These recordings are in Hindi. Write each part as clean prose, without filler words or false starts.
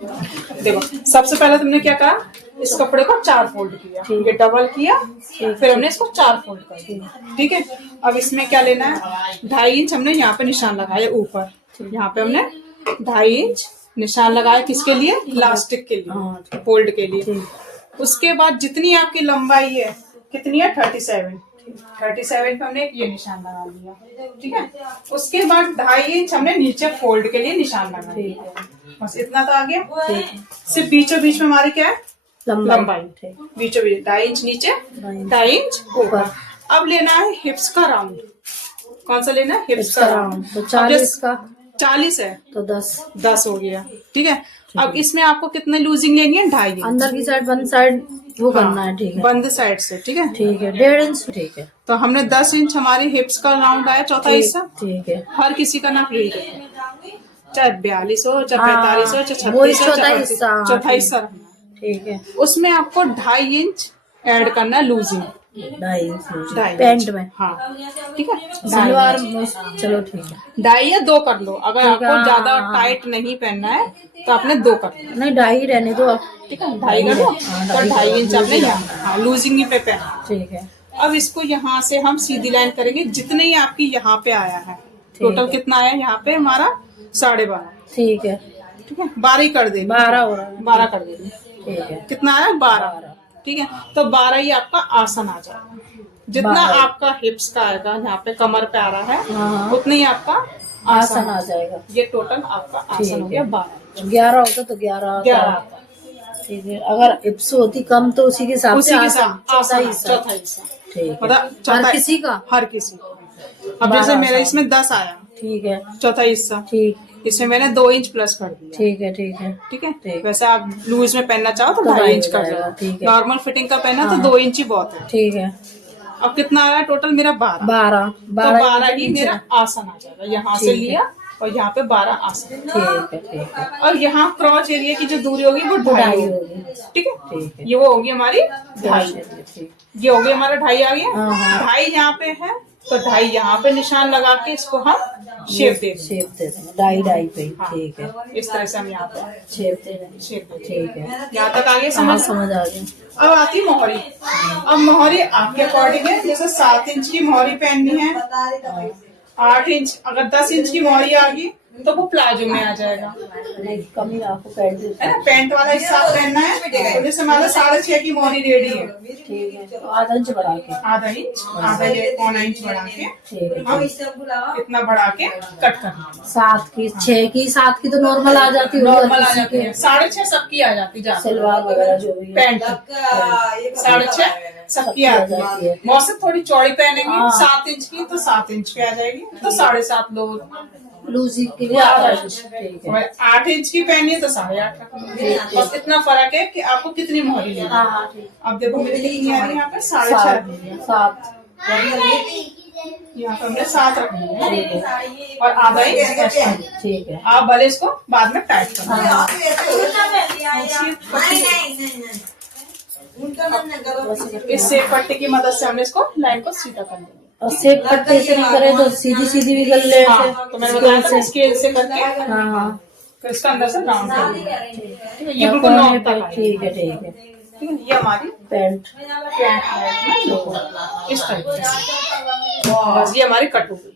देखो सबसे पहले तुमने क्या करा, इस कपड़े को 4 फोल्ड किया, ये डबल किया, फिर हमने इसको 4 फोल्ड कर दिया। ठीक है, अब इसमें क्या लेना है, 2.5 इंच हमने यहाँ पे निशान लगाया ऊपर, यहाँ पे हमने 2.5 इंच निशान लगाया, किसके लिए, इलास्टिक के लिए, फोल्ड के लिए। उसके बाद जितनी आपकी लंबाई है, कितनी है, 37 पे हमने ये निशान लगा लिया। ठीक है, उसके बाद 2.5 इंच हमने नीचे फोल्ड के लिए निशान लगा दिया, बस इतना तो आ गया। सिर्फ बीचों बीच में हमारी क्या है, लंबाई, बीचों बीच 2.5 इंच नीचे, 2.5 इंच ऊपर। अब लेना है हिप्स का राउंड, कौन सा लेना है, हिप्स का राउंड। तो 40 का 40 है तो 10 हो गया। ठीक है, अब इसमें आपको कितने लूजिंग लेंगे, 2.5 इंच अंदर की साइड, बंद साइड वो करना है। ठीक है, बंद साइड से। ठीक है, 1.5 इंच। ठीक है, तो हमने 10 इंच हमारी हिप्स का राउंड आया, चौथा हिस्सा। ठीक है, हर किसी का नाप यही रहता है, चाहे 42 हो, चाहे 45 हो, चाहे 36 हो, चौथा हिस्सा। चौथा हिस्सा रखना। ठीक है, उसमें आपको 2.5 इंच ऐड करना है लूजिंग, 2.5 इंच 2.5 पैंट में। हाँ ठीक है, सलवार में चलो ठीक है, 2.5 या 2 कर लो, अगर आपको ज्यादा टाइट नहीं पहनना है तो आपने 2 कर लो। नहीं 2.5 रहने दो आप। ठीक है, 2.5 कर लो, तो 2.5 इंच आपने यहाँ लूजिंग पे पहना। ठीक है, अब इसको यहाँ से हम सीधी लाइन करेंगे, जितने ही आपकी यहाँ पे आया है, टोटल कितना आया यहाँ पे हमारा, 12.5। ठीक है, ठीक है, 12 ही कर देंगे, 12 हो रहा है। 12 कर देंगे। ठीक है, कितना आया, 12। ठीक है, तो 12 ही आपका आसन आ जाएगा, जितना आपका हिप्स का आएगा, यहाँ पे कमर पे आ रहा है, उतना ही आपका आसन आ जाएगा। ये टोटल आपका आसन हो गया 12। 11 होता तो 11 ठीक है, अगर हिप्स होती कम तो उसी के हिसाब से चौथा हिस्सा। ठीक है, मतलब हर किसी का, हर किसी का। अब जैसे मेरे इसमें 10 आया, ठीक है, चौथा हिस्सा, ठीक, इसमें मैंने 2 इंच प्लस कर दिया। ठीक है, ठीक है, ठीक है, वैसे आप लूज में पहनना चाहो तो 2.5 इंच कर दो, ठीक है। नॉर्मल फिटिंग का पहना तो 2 इंच ही बहुत है। ठीक है, अब कितना आ रहा है टोटल मेरा, 12। 12 ही मेरा आसन आ जाएगा, यहाँ से लिया और यहाँ पे 12 आसन। ठीक है, ठीक है, और यहाँ क्रॉच एरिया की जो दूरी होगी वो 2.5 होगी। ठीक है, ये वो होगी हमारी 2.5, ये हो गया हमारा 2.5 आ गया। 2.5 यहाँ पे है तो 2.5 यहाँ पे निशान लगा के इसको हम शेप दे देंगे, 2.5 पे। ठीक है, इस तरह से हम यहाँ पे शेप दे देंगे। ठीक है, यहाँ तक आगे समझ आ गया। अब आती मोहरी। अब मोहरी आपके अकॉर्डिंग है, जैसे 7 इंच की मोहरी पहननी है, 8 इंच, अगर 10 इंच की मोहरी आ गई तो वो प्लाजो में आ जाएगा। कमी आपको पैंट है ना, पैंट वाला हिस्सा पहनना है, तो जैसे हमारा 6.5 की मोहरी रेडी है, ठीक है, तो आधा इंच बढ़ा के, आधा या 1.25 इंच बढ़ा के हम इतना बढ़ा के कट करना है। 7 की 6 की 7 की तो नॉर्मल आ जाती है, नॉर्मल आ जाती है, 6.5 सबकी आ जाती है, सलवार वगैरह जो भी है, पैंट 6.5 सबकी आ जाती है। मौसम थोड़ी चौड़ी पहनेंगे 7 इंच की तो 7 इंच की आ जाएगी, तो 7.5 लो, लूजी के लिए आधा इंच। ठीक है, 8 इंच की पहनी है तो 8.5 रखेंगे, बस इतना फर्क है कि आपको कितनी मोहरी लेनी है। अब देखो मेरी कितनी आ रही है यहाँ पे, 6.5, 7 यहाँ पे हमने 7 रखनी है और आधा इंच एक्स्ट्रा। ठीक है, आप भले इसको बाद में टाइट करना। इस सेब पट्टी की मदद से हमने इसको लाइन को सीधा कर लिया, और सेब पट्टे से नहीं करे तो सीधी भी कर ले। तो मैंने बताया था स्केल से करके, हाँ, तो इसका अंदर से राउंड कर दिया। ठीक है, ये बिल्कुल कोने 9 पे। तक। ठीक है, ठीक है, ठीक है, ये हमारी पैंट इस तरीके से, बस ये हमारी कट हो गई।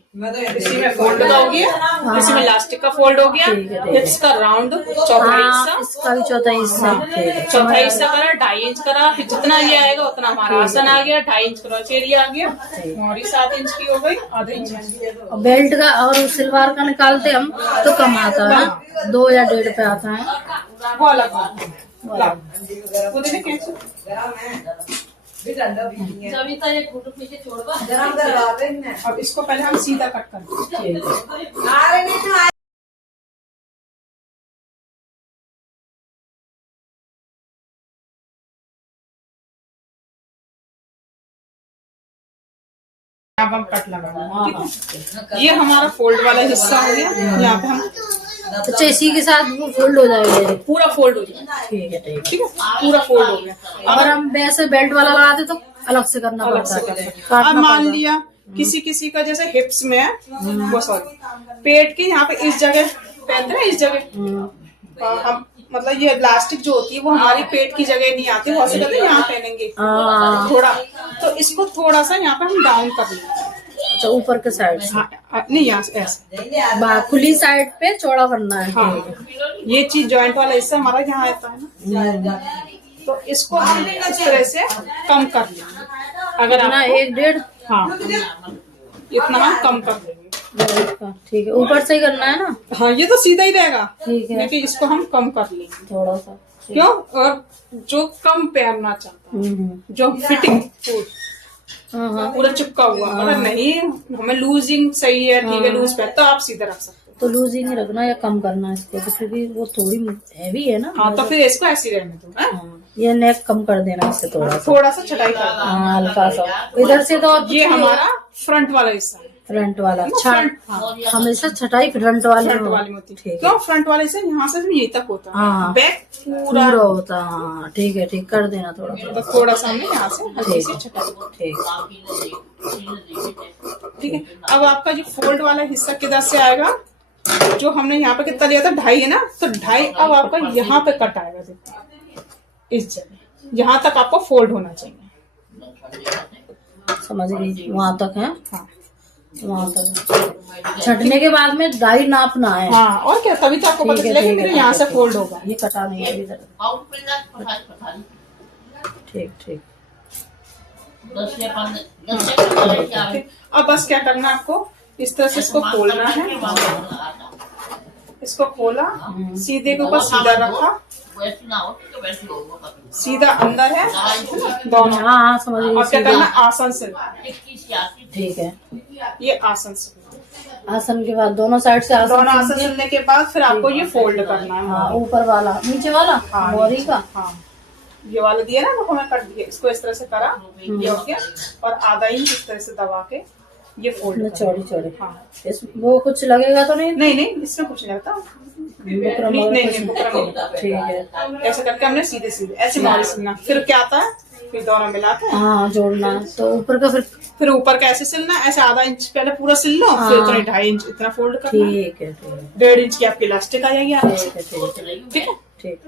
इसी में फोल्ड का हो गया, इसी में इलास्टिक का फोल्ड हो गया, हिप्स का राउंड चौथा हिस्सा, इसका भी चौथा हिस्सा। चौथा हिस्सा करा, 2.5 इंच करा, फिर जितना ये आएगा उतना हमारा आसन आ गया, 2.5 इंच क्रॉच एरिया आ गया, मोहरी 7 इंच की हो गई, आधा इंच। बेल्ट का और सिलवार का निकालते हम तो कम आता है, 2 या 1.5 पे आता है, वो अलग बात है। वो देने कैसे अब इसको पहले हम सीधा कट करते हैं। अब हम कट लगाएंगे। ये हमारा फोल्ड वाला हिस्सा हो गया, यहाँ पे हम अच्छा इसी के साथ वो फोल्ड हो जाएगा, पूरा फोल्ड हो जाएगा। ठीक है, ठीक है, पूरा फोल्ड हो गया। अगर हम वैसे बेल्ट वाला लगाते तो अलग से करना पड़ता है। अब मान लिया किसी का जैसे हिप्स में है, वो सॉरी पेट के यहाँ पे इस जगह पहनते हैं, इस जगह हम मतलब ये इलास्टिक जो होती है वो हमारी पेट की जगह नहीं आती, वो ऐसे कहते हैं यहाँ पहनेंगे हाँ। थोड़ा, तो इसको थोड़ा सा यहाँ पे हम डाउन कर लेंगे। अच्छा, ऊपर के साइड से। नहीं यहाँ से ऐसे, खुली साइड पे चौड़ा करना है। हाँ ये चीज जॉइंट वाला हिस्सा हमारा यहाँ आता है ना, तो इसको हम इस तरह से कम कर लेंगे। अगर इतना आपको 1-1.5। हाँ इतना हम कम कर लेंगे। ठीक है, ऊपर से ही करना है ना। हाँ ये तो सीधा ही रहेगा, ठीक है। लेकिन इसको हम कम कर लेंगे थोड़ा सा। क्यों, और जो कम पहनना चाहता है, जो फिटिंग हाँ। पूरा चिपका हुआ, अगर नहीं हमें लूजिंग सही है, ठीक है लूज पे, तो आप सीधा रख सकते हो। तो लूजिंग ही रखना या कम करना है इसको, तो क्योंकि वो थोड़ी हैवी है ना। हाँ तो फिर इसको ऐसे ही रहने दो। हाँ, ये नेक कम कर देना इससे थोड़ा सा। थोड़ा सा छटाई कर दो। हाँ, हल्का सा। इधर से तो ये हमारा फ्रंट वाला हिस्सा है, फ्रंट वाला। फ्रंट, हाँ हमेशा छटाई फ्रंट वाली फ्रंट हो। वाली होती है। ठीक है। क्यों, फ्रंट वाले से यहाँ से यहीं तक होता है, हाँ। बैक पूरा पूरा होता है। हाँ ठीक है, ठीक कर देना थोड़ा थोड़ा। तो थोड़ा सा हमने यहाँ से हल्की सी छटाई। ठीक। ठीक है, अब आपका जो फोल्ड वाला हिस्सा किधर से आएगा, जो हमने यहाँ पे कितना लिया था 2.5 है ना, तो 2.5 अब आपका यहाँ पे कट आएगा, देखो इस जगह, यहाँ तक आपको फोल्ड होना चाहिए। समझ गई, वहां तक है। हाँ वहां तक छटने के बाद में 2.5 नापना है। हाँ, और क्या, तभी तो आपको पता ठीक है, चलेगा ठीक मेरे है, यहाँ ठीक से है। फोल्ड होगा। ये कटा नहीं है अभी तक। ठीक ठीक। ठीक, अब बस क्या करना है आपको, इस तरह से इसको खोलना है, इसको खोला, सीधे के ऊपर सीधा रखा, सीधा अंदर है दोनों। हाँ हाँ समझ अब क्या गई। करना है, आसन से, ठीक है, ये आसन से, आसन के बाद दोनों साइड से आसन। दोनों आसन सिलने के बाद फिर आपको ये फोल्ड करना है। हाँ, ऊपर वाला नीचे वाला हाँ, मोरी का। हाँ ये वाला दिया ना, तो हमें कट दिया, इसको इस तरह से करा, ये हो गया, और आधा इंच इस तरह से दबा के ये फोल्ड चौड़ी चौड़ी। हाँ इस वो कुछ लगेगा तो नहीं? नहीं नहीं, इसमें कुछ नहीं लगता, बुकरम नहीं वगैरह नहीं कुछ नहीं, बुकरम नहीं। ठीक है। ऐसे करके हमने सीधे सीधे ऐसे मारी सिलना, फिर क्या आता है, फिर दोनों मिला के हाँ जोड़ना, तो ऊपर का फिर ऊपर का ऐसे सिलना, ऐसे आधा इंच पहले पूरा सिल लो, फिर हाँ। इतना 2.5 इंच इतना फोल्ड करना, ठीक है। 1.5 इंच की आपकी इलास्टिक आ जाएगी आराम से। ठीक है। ठीक है। ठीक।